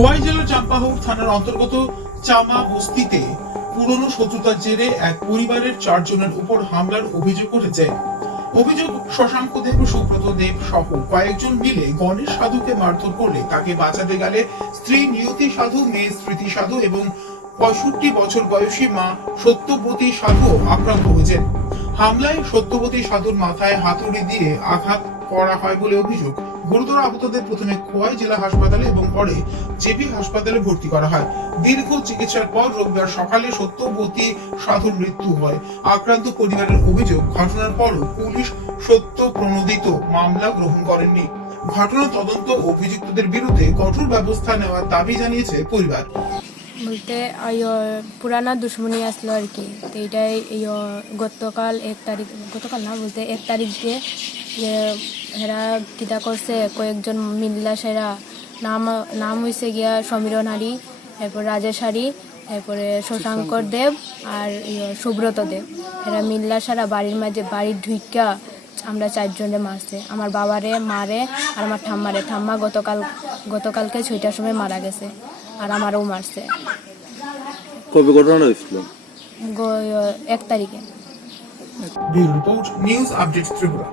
খোয়াই জেলার চাম্পাহাওড় থানার অন্তর্গত চামা বস্তিতে পুরনো শত্রুতার জেরে এক পরিবারের 4 জনের উপর হামলার অভিযোগ উঠেছে। অভিযোগ, শশাঙ্ক দেব, সুব্রত দেব সহ কয়েকজন মিলে গণেশ সাধুকে মারধর করলে তাকে বাঁচাতে গেলে স্ত্রী নিয়তি সাধু, মেয়ে স্মৃতি সাধু এবং 65 বছর বয়সী মা সত্যবতী সাধু আক্রান্ত হয়েছেন। হামলায় সত্যবতী সাধুর মাথায় হাতুড়ি দিয়ে আঘাত করা হয় বলে অভিযোগ। গুরুতর আহতদের প্রথমে খোয়াই জেলা হাসপাতালে এবং পরে জেপি হাসপাতালে ভর্তি করা হয়। দীর্ঘ চিকিৎসার পর রোববার সকালে সত্যবতী সাধুর মৃত্যু হয়। আক্রান্ত পরিবারের অভিযোগ, ঘটনার পরও পুলিশ সত্য প্রণোদিত মামলা গ্রহণ করেননি। ঘটনা তদন্ত অভিযুক্তদের বিরুদ্ধে কঠোর ব্যবস্থা নেওয়ার দাবি জানিয়েছে পরিবার। বলতে পুরানা দুশ্মনী আসলো আর কি, তো এইটাই গতকাল 1 তারিখে যে এরা কিতা করছে, কয়েকজন মিল্লা সেরা নাম হয়েছে গিয়া সমীরণ হারি, এরপর রাজেশ হারি, এরপরে শশাঙ্কর দেব আর সুব্রত দেব। এরা মিল্লা সারা বাড়ির মাঝে বাড়ির ঢুইকা আমরা 4 জনে মারছে। আমার বাবারে, মারে আর আমার ঠাম্মারে। ঠাম্মা গতকালকে 6টার সময় মারা গেছে, আর আমারও মারছে। কবে ঘটনা হয়েছিল? 1 তারিখে। Bureau report, news update Tripura.